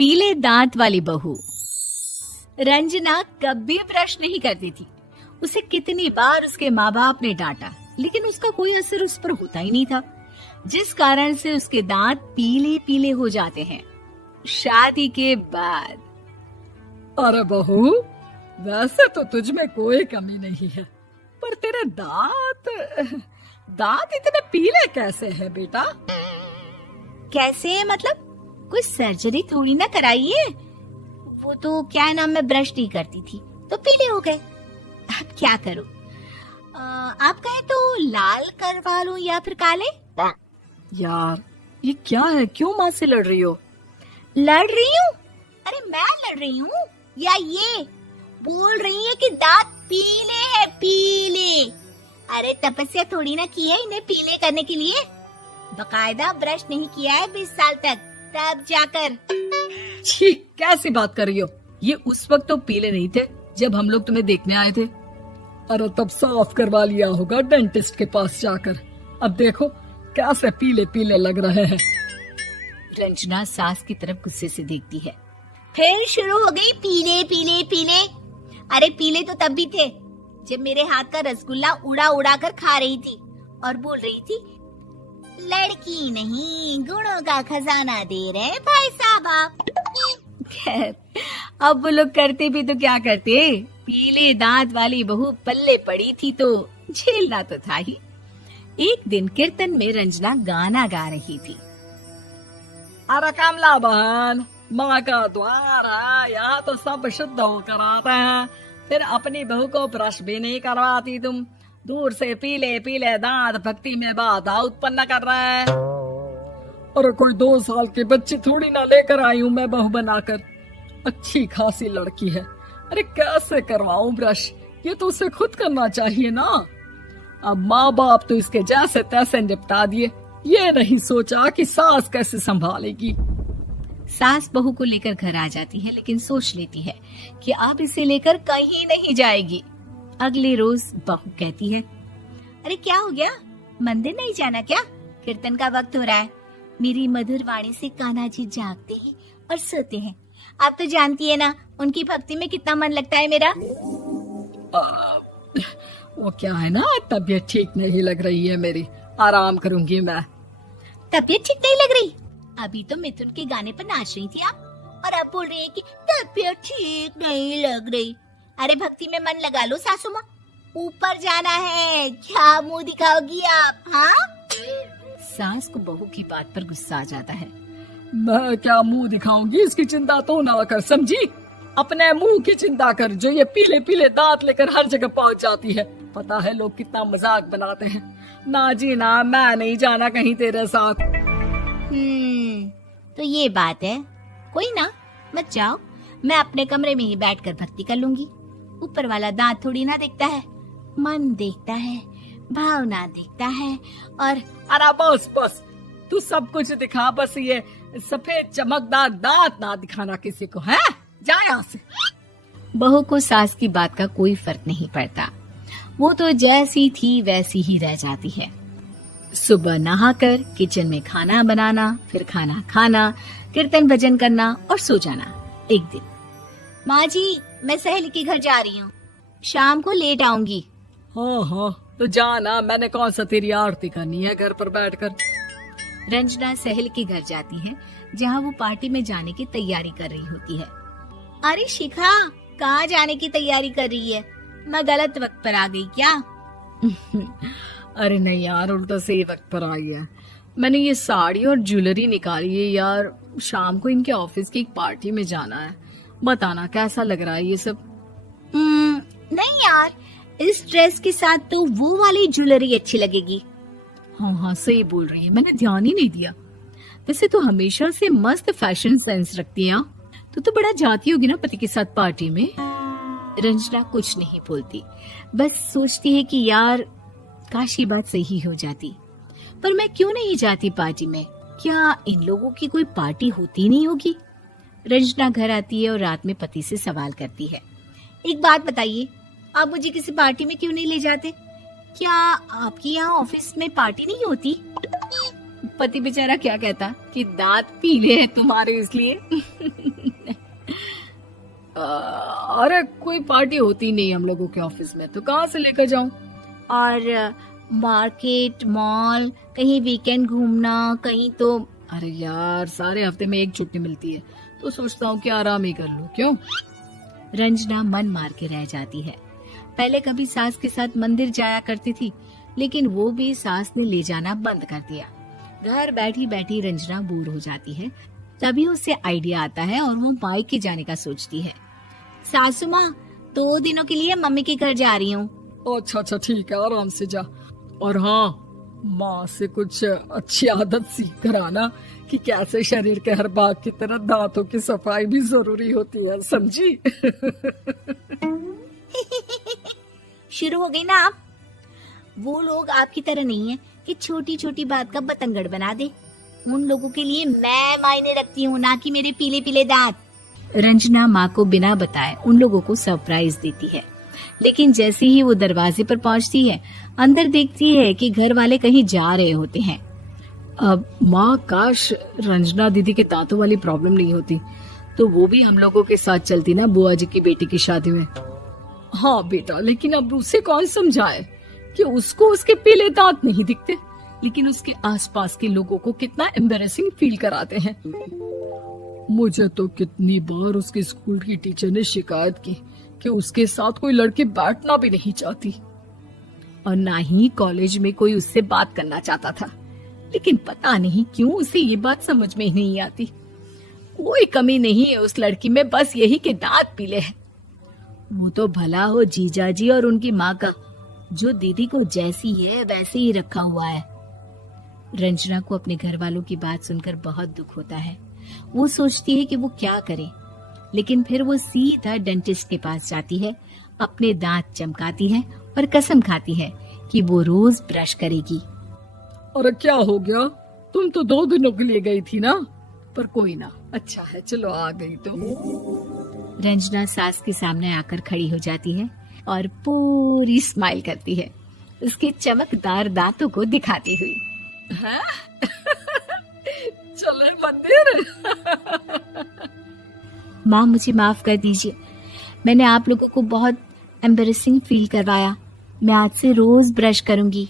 पीले दांत वाली बहू। रंजना कभी ब्रश नहीं करती थी। उसे कितनी बार उसके माँ बाप ने डांटा, लेकिन उसका कोई असर उस पर होता ही नहीं था, जिस कारण से उसके दांत पीले पीले हो जाते हैं। शादी के बाद। अरे बहू, वैसे तो तुझ में कोई कमी नहीं है, पर तेरे दांत इतने पीले कैसे हैं बेटा? कैसे मतलब? कोई सर्जरी थोड़ी ना कराई है। वो तो क्या नाम, मैं ब्रश नहीं करती थी तो पीले हो गए। अब क्या करूं? आप कहें तो लाल करवा लूं या फिर काले? यार ये क्या है, क्यों माँ से लड़ रही हो? लड़ रही हूँ? अरे मैं लड़ रही हूँ या ये बोल रही है कि दांत पीले हैं, पीले। अरे तपस्या थोड़ी ना की है इन्हें पीले करने के लिए। बकायदा ब्रश नहीं किया है 20 साल तक, तब जाकर। छी, कैसी बात कर रही हो? ये उस वक्त तो पीले नहीं थे जब हम लोग तुम्हें देखने आए थे। अरे तब साफ करवा लिया होगा डेंटिस्ट के पास जाकर। अब देखो कैसे पीले पीले लग रहे हैं। रंजना सास की तरफ गुस्से से देखती है। फिर शुरू हो गई पीले पीले पीले। अरे पीले तो तब भी थे जब मेरे हाथ का रसगुल्ला उड़ा उड़ा कर खा रही थी और बोल रही थी, लड़की नहीं गुणों का खजाना दे रहे भाई साहब आप। खैर, अब वो लोग करते भी तो क्या करते, पीले दांत वाली बहू पल्ले पड़ी थी तो झेलना तो था ही। एक दिन कीर्तन में रंजना गाना गा रही थी। अरे कमला बहन, माँ का द्वार है, यहाँ तो सब शुद्ध होकर आते हैं, फिर अपनी बहू को ब्रश भी नहीं करवाती तुम। दूर से पीले पीले दांत भक्ति में बाधा उत्पन्न कर रहे हैं। अरे कोई 2 साल के बच्चे थोड़ी ना लेकर आई हूँ मैं बहू बनाकर। अच्छी खासी लड़की है, अरे कैसे करवाऊं ब्रश? ये तो उसे खुद करना चाहिए ना। अब माँ बाप तो इसके जैसे तैसे निपटा दिए, ये नहीं सोचा कि सास कैसे संभालेगी। सास बहू को लेकर घर आ जाती है, लेकिन सोच लेती है कि अब इसे लेकर कहीं नहीं जाएगी। अगले रोज बहू कहती है, अरे क्या हो गया, मंदिर नहीं जाना क्या? कीर्तन का वक्त हो रहा है। मेरी मधुर वाणी से कान्हा जी जागते हैं और सोते हैं। आप तो जानती है ना उनकी भक्ति में कितना मन लगता है मेरा। वो क्या है ना, तबीयत ठीक नहीं लग रही है मेरी, आराम करूंगी मैं। तबीयत ठीक नहीं लग रही? अभी तो मिथुन के गाने पर नाच रही थी आप, और अब बोल रही है कि तबीयत ठीक नहीं लग रही। अरे भक्ति में मन लगा लो सासू माँ, ऊपर जाना है, क्या मुंह दिखाओगी आप? हाँ? सास को बहू की बात पर गुस्सा आ जाता है। मैं क्या मुंह दिखाऊंगी, इसकी चिंता तो ना कर, समझी? अपने मुंह की चिंता कर, जो ये पीले पीले दांत लेकर हर जगह पहुंच जाती है। पता है लोग कितना मजाक बनाते हैं। ना जी ना, मैं नहीं जाना कहीं तेरे साथ। तो ये बात है। कोई ना, मत जाओ, मैं अपने कमरे में ही बैठकर भक्ति कर लूंगी। ऊपर वाला दांत थोड़ी ना देखता है, मन देखता है, भावना देखता है। और अरे बस बस, तू सब कुछ दिखा, बस ये सफेद चमकदार दांत ना दिखाना किसी को, है? जा यहाँ से। बहू को सास की बात का कोई फर्क नहीं पड़ता, वो तो जैसी थी वैसी ही रह जाती है। सुबह नहाकर किचन में खाना बनाना, फिर खाना खाना, कीर्तन भजन करना और सो जाना। एक दिन, माँ जी मैं सहेली के घर जा रही हूँ, शाम को लेट आऊंगी। हाँ हाँ तो जाना, मैंने कौन सा तेरी आरती करनी है घर पर बैठकर। रंजना सहेली के घर जाती है, जहाँ वो पार्टी में जाने की तैयारी कर रही होती है। अरे शिखा, कहाँ जाने की तैयारी कर रही है? मैं गलत वक्त पर आ गई क्या? अरे नहीं यार, उल्टा सही वक्त पर आ गया। मैंने ये साड़ी और ज्वेलरी निकाली है यार, शाम को इनके ऑफिस की एक पार्टी में जाना है। बताना कैसा लग रहा है ये सब? नहीं यार, इस ड्रेस के साथ तो वो वाली ज्वेलरी अच्छी लगेगी। हाँ हाँ सही बोल रही है, मैंने ध्यान ही नहीं दिया। वैसे तो हमेशा से मस्त फैशन सेंस रखती है। तो बड़ा जाती होगी ना पति के साथ पार्टी में। रंजना कुछ नहीं बोलती, बस सोचती है कि यार काश ये बात सही हो जाती, पर मैं क्यों नहीं जाती पार्टी में? क्या इन लोगों की कोई पार्टी होती नहीं होगी? रंजना घर आती है और रात में पति से सवाल करती है, एक बात बताइए, आप मुझे किसी पार्टी में क्यों नहीं ले जाते? क्या आपकी यहाँ ऑफिस में पार्टी नहीं होती? पति बेचारा क्या कहता कि दांत पीले हैं तुम्हारे इसलिए। अरे कोई पार्टी होती नहीं हम लोगों के ऑफिस में, तो कहाँ से लेकर जाऊं? और मार्केट, मॉल, कहीं वीकेंड घूमना, कहीं तो। अरे यार सारे हफ्ते में एक छुट्टी मिलती है, तो सोचता हूँ कि आराम ही कर लूं। क्यों? रंजना मन मार के रह जाती है। पहले कभी सास के साथ मंदिर जाया करती थी, लेकिन वो भी सास ने ले जाना बंद कर दिया। घर बैठी बैठी रंजना बोर हो जाती है। तभी उसे आइडिया आता है और वो मायके जाने का सोचती है। सासू माँ, 2 दिनों के लिए मम्मी के घर जा रही हूँ। अच्छा ठीक है, आराम से जा। और हाँ, माँ से कुछ अच्छी आदत सीख कर आना कि कैसे शरीर के हर भाग की तरह दांतों की सफाई भी जरूरी होती है, समझी? शुरू हो गई ना आप। वो लोग आपकी तरह नहीं है कि छोटी छोटी बात का बतंगड़ बना दे। उन लोगों के लिए मैं मायने रखती हूँ, ना कि मेरे पीले पीले दांत। रंजना माँ को बिना बताए उन लोगों को सरप्राइज देती है, लेकिन जैसे ही वो दरवाजे पर पहुंचती है, अंदर देखती है कि घर वाले कहीं जा रहे होते हैं। अब माँ, काश रंजना दीदी के दांतों वाली प्रॉब्लम नहीं होती, तो वो भी हम लोगों के साथ चलती ना बुआ जी की बेटी की शादी में। हाँ बेटा, लेकिन अब उसे कौन समझाए कि उसको उसके पीले दांत नहीं दिखते, लेकिन उसके आसपास के लोगों को कितना एम्बैरेसिंग फील कराते हैं। मुझे तो कितनी बार उसके स्कूल की टीचर ने शिकायत की कि उसके साथ कोई लड़की बैठना भी नहीं चाहती, और ना ही कॉलेज में कोई उससे बात करना चाहता था। लेकिन पता नहीं क्यों उसे ये बात समझ में ही नहीं आती। कोई कमी नहीं है उस लड़की में, बस यही कि दांत पीले हैं। वो तो भला हो जीजा जी और उनकी माँ का, जो दीदी को जैसी है वैसे ही रखा हुआ है। रंजना को अपने घर वालों की बात सुनकर बहुत दुख होता है। वो सोचती है कि वो क्या करे, लेकिन फिर वो सीधा डेंटिस्ट के पास जाती है, अपने दांत चमकाती है और कसम खाती है कि वो रोज ब्रश करेगी। अरे क्या हो गया? तुम तो 2 दिनों के लिए गई थी ना, पर कोई ना, अच्छा है, चलो आ गई तो। रंजना सास के सामने आकर खड़ी हो जाती है और पूरी स्माइल करती है, उसके चमकदार दांतों को दिखाती हुई। हाँ? चले मंदिर। माँ, मुझे माफ कर दीजिए, मैंने आप लोगों को बहुत एम्बैरेसिंग फील करवाया। मैं आज से रोज ब्रश करूंगी।